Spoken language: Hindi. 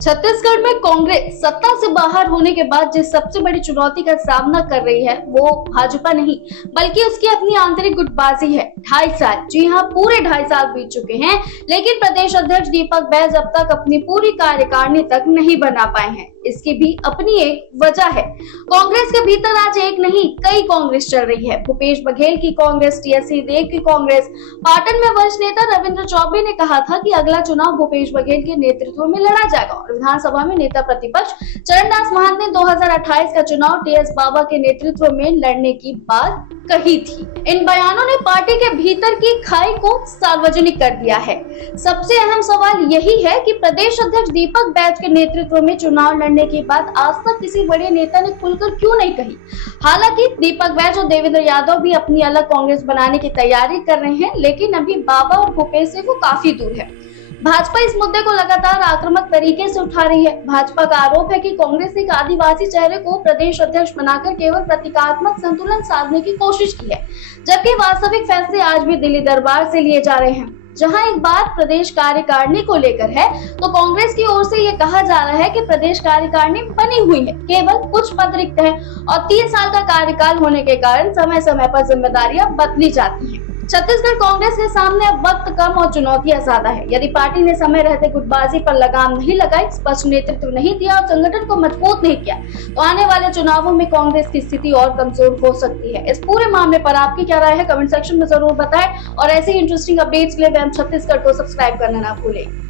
छत्तीसगढ़ में कांग्रेस सत्ता से बाहर होने के बाद जिस सबसे बड़ी चुनौती का सामना कर रही है वो भाजपा नहीं बल्कि उसकी अपनी आंतरिक गुटबाजी है। 2.5 साल, जी हाँ, पूरे 2.5 साल बीत चुके हैं, लेकिन प्रदेश अध्यक्ष दीपक बैज अब तक अपनी पूरी कार्यकारिणी तक नहीं बना पाए हैं। इसकी भी अपनी एक वजह है। कांग्रेस के भीतर आज एक नहीं कई कांग्रेस चल रही है। भूपेश बघेल की कांग्रेस, टीएस सिंहदेव की कांग्रेस। पाटन में वरिष्ठ नेता रविंद्र चौबे ने कहा था कि अगला चुनाव भूपेश बघेल के नेतृत्व में लड़ा जाएगा। विधानसभा में नेता प्रतिपक्ष चरणदास महंत ने 2028 का चुनाव टीएस बाबा के नेतृत्व में लड़ने की बात कही थी। इन बयानों ने पार्टी के भीतर की खाई को सार्वजनिक कर दिया है। सबसे अहम सवाल यही है कि प्रदेश अध्यक्ष दीपक बैज के नेतृत्व में चुनाव लड़ने की बात आज तक किसी बड़े नेता ने खुलकर क्यों नहीं कही। हालांकि दीपक बैज और देवेंद्र यादव भी अपनी अलग कांग्रेस बनाने की तैयारी कर रहे हैं, लेकिन अभी बाबा और भूपेश से वो काफी दूर है। भाजपा इस मुद्दे को लगातार आक्रामक तरीके से उठा रही है। भाजपा का आरोप है कि कांग्रेस ने एक आदिवासी चेहरे को प्रदेश अध्यक्ष बनाकर केवल प्रतीकात्मक संतुलन साधने की कोशिश की है, जबकि वास्तविक फैसले आज भी दिल्ली दरबार से लिए जा रहे हैं। जहां एक बात प्रदेश कार्यकारिणी को लेकर है, तो कांग्रेस की ओर से ये कहा जा रहा है कि प्रदेश कार्यकारिणी बनी हुई है, केवल कुछ पद रिक्त हैं और 3 साल का कार्यकाल होने के कारण समय समय पर जिम्मेदारियां बदली जाती हैं। छत्तीसगढ़ कांग्रेस के सामने अब वक्त कम और चुनौतियां ज्यादा है। यदि पार्टी ने समय रहते गुटबाजी पर लगाम नहीं लगाई, स्पष्ट नेतृत्व नहीं दिया और संगठन को मजबूत नहीं किया, तो आने वाले चुनावों में कांग्रेस की स्थिति और कमजोर हो सकती है। इस पूरे मामले पर आपकी क्या राय है, कमेंट सेक्शन में जरूर बताएं और ऐसे ही इंटरेस्टिंग अपडेट्स के लिए वैम छत्तीसगढ़ को सब्सक्राइब करना ना भूलें।